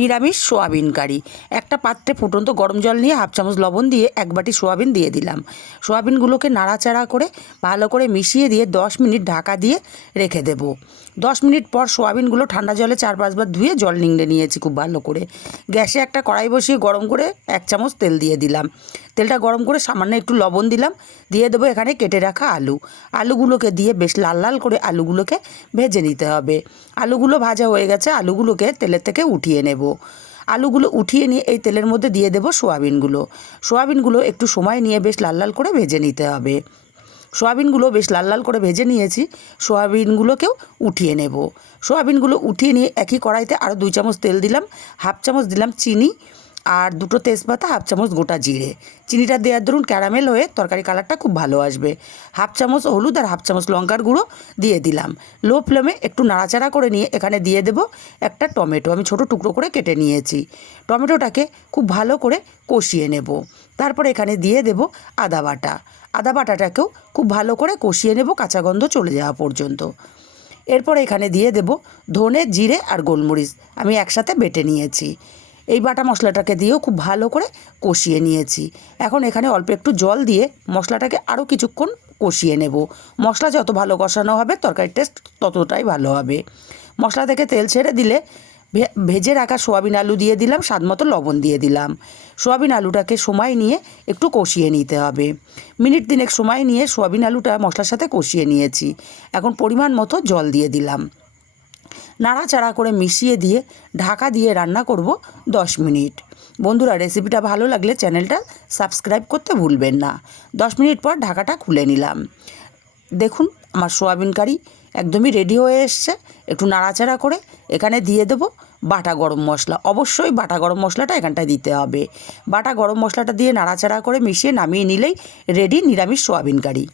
নিরামিষ সোয়াবিন কারি। একটা পাত্রে ফুটন্ত গরম জল নিয়ে হাফ চামচ লবণ দিয়ে এক বাটি সোয়াবিন দিয়ে দিলাম। সোয়াবিনগুলোকে নাড়াচাড়া করে ভালো করে মিশিয়ে দিয়ে 10 মিনিট ঢাকা দিয়ে রেখে দেব। 10 মিনিট পর সোয়াবিনগুলো ঠান্ডা জলে 4-5 বার ধুয়ে জল নিংড়ে নিয়েছি খুব ভালো করে। গ্যাসে একটা কড়াই বসিয়ে গরম করে 1 চামচ তেল দিয়ে দিলাম। তেলটা গরম করে সামান্য একটু লবণ দিলাম, দিয়ে দেবো এখানে কেটে রাখা আলুগুলোকে দিয়ে বেশ লাল লাল করে আলুগুলোকে ভেজে নিতে হবে। আলুগুলো ভাজা হয়ে গেছে, আলুগুলোকে তেলের থেকে উঠিয়ে নেব। আলুগুলো উঠিয়ে নিয়ে এই তেলের মধ্যে দিয়ে দেব সোয়াবিনগুলো একটু সময় নিয়ে বেশ লাল লাল করে ভেজে নিতে হবে। সোয়াবিনগুলো বেশ লাল লাল করে ভেজে নিয়েছি, সোয়াবিনগুলোকেও উঠিয়ে নেব। সোয়াবিনগুলো উঠিয়ে নিয়ে একই কড়াইতে আরও 2 চামচ তেল দিলাম, হাফ চামচ দিলাম চিনি আর 2টো তেজপাতা, হাফ চামচ গোটা জিরে। চিনিটা দেওয়ার দরুন ক্যারামেল হয়ে তরকারি কালারটা খুব ভালো আসবে। হাফ চামচ হলুদ আর হাফ চামচ লঙ্কার গুঁড়ো দিয়ে দিলাম। লো ফ্লেমে একটু নাড়াচাড়া করে নিয়ে এখানে দিয়ে দেব একটা টমেটো, আমি ছোটো টুকরো করে কেটে নিয়েছি। টমেটোটাকে খুব ভালো করে কষিয়ে নেব। তারপরে এখানে দিয়ে দেব আদা বাটাটাকেও খুব ভালো করে কষিয়ে নেব কাঁচা গন্ধ চলে যাওয়া পর্যন্ত। এরপরে এখানে দিয়ে দেব ধনে, জিরে আর গোলমরিচ আমি একসাথে বেটে নিয়েছি। এই বাটা মশলাটাকে দিয়েও খুব ভালো করে কষিয়ে নিয়েছি। এখন এখানে অল্প একটু জল দিয়ে মশলাটাকে আরও কিছুক্ষণ কষিয়ে নেব। মশলা যত ভালো কষানো হবে তরকারির টেস্ট ততটাই ভালো হবে। মশলা থেকে তেল ছেড়ে দিলে ভেজে রাখা সোয়াবিন আলু দিয়ে দিলাম, স্বাদমতো লবণ দিয়ে দিলাম। সোয়াবিন আলুটাকে সময় নিয়ে একটু কষিয়ে নিতে হবে। মিনিট 3 সময় নিয়ে সোয়াবিন আলুটা মশলার সাথে কষিয়ে নিয়েছি। এখন পরিমাণ মতো জল দিয়ে দিলাম। নাড়াচাড়া করে মিশিয়ে দিয়ে ঢাকা দিয়ে রান্না করব 10 মিনিট। বন্ধুরা, রেসিপিটা ভালো লাগলে চ্যানেলটা সাবস্ক্রাইব করতে ভুলবেন না। 10 মিনিট পর ঢাকাটা খুলে নিলাম। দেখুন আমার সোয়াবিন কারি একদমই রেডি হয়ে এসছে। একটু নাড়াচাড়া করে এখানে দিয়ে দেব বাটা গরম মশলা। অবশ্যই বাটা গরম মশলাটা এখানটায় দিতে হবে। বাটা গরম মশলাটা দিয়ে নাড়াচাড়া করে মিশিয়ে নামিয়ে নিলেই রেডি নিরামিষ সোয়াবিন কারি।